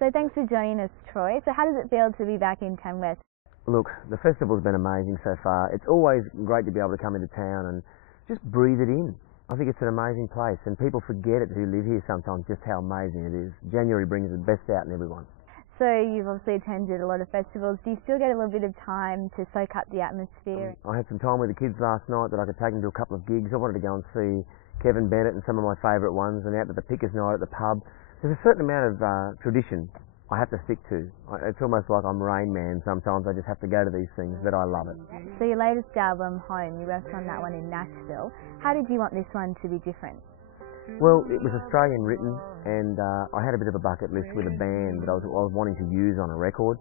So thanks for joining us, Troy. So how does it feel to be back in Tamworth? Look, the festival's been amazing so far. It's always great to be able to come into town and just breathe it in. I think it's an amazing place, and people forget it who live here sometimes just how amazing it is. January brings the best out in everyone. So you've obviously attended a lot of festivals. Do you still get a little bit of time to soak up the atmosphere? I had some time with the kids last night that I could take them to a couple of gigs. I wanted to go and see Kevin Bennett and some of my favourite ones, and out to the Pickers night at the pub. There's a certain amount of tradition I have to stick to. It's almost like I'm Rain Man sometimes. I just have to go to these things, but I love it. So your latest album, Home, you worked on that one in Nashville. How did you want this one to be different? Well, it was Australian written, and I had a bit of a bucket list with a band that I was wanting to use on a record.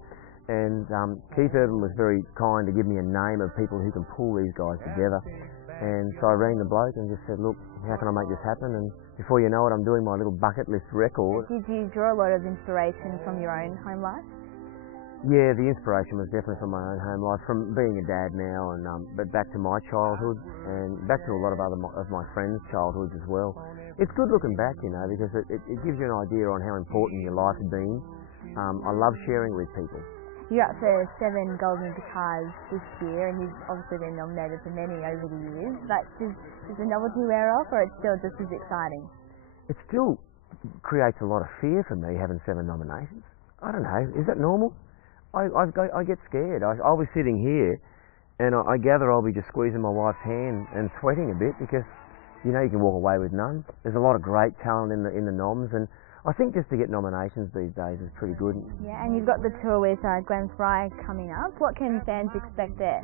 And Keith Urban was very kind to give me a name of people who can pull these guys together. And so I rang the bloke and just said, look, how can I make this happen? And before you know it, I'm doing my little bucket list record. Did you draw a lot of inspiration from your own home life? Yeah, the inspiration was definitely from my own home life, from being a dad now, and but back to my childhood and back to a lot of of my friends' childhoods as well. It's good looking back, you know, because it gives you an idea on how important your life has been. I love sharing with people. You're up for 7 Golden Guitars this year, and you've obviously been nominated for many over the years, but does the novelty wear off, or it's still just as exciting? It still creates a lot of fear for me, having 7 nominations. I don't know, is that normal? I get scared. I'll be sitting here, and I gather I'll be just squeezing my wife's hand and sweating a bit, because, you know, you can walk away with none. There's a lot of great talent in the noms, and I think just to get nominations these days is pretty good. Yeah, and you've got the tour with Glenn Fry coming up. What can fans expect there?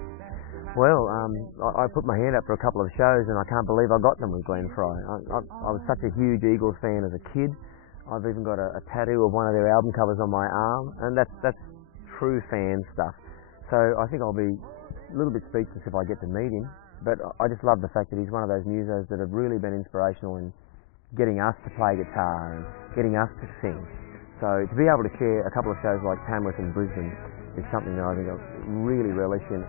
Well, I put my hand up for a couple of shows, and I can't believe I got them with Glenn Fry. I was such a huge Eagles fan as a kid. I've even got a tattoo of one of their album covers on my arm, and that's true fan stuff. So I think I'll be a little bit speechless if I get to meet him, but I just love the fact that he's one of those musos that have really been inspirational in getting us to play guitar and getting us to sing. So to be able to share a couple of shows like Tamworth and Brisbane is something that I think I really relish in.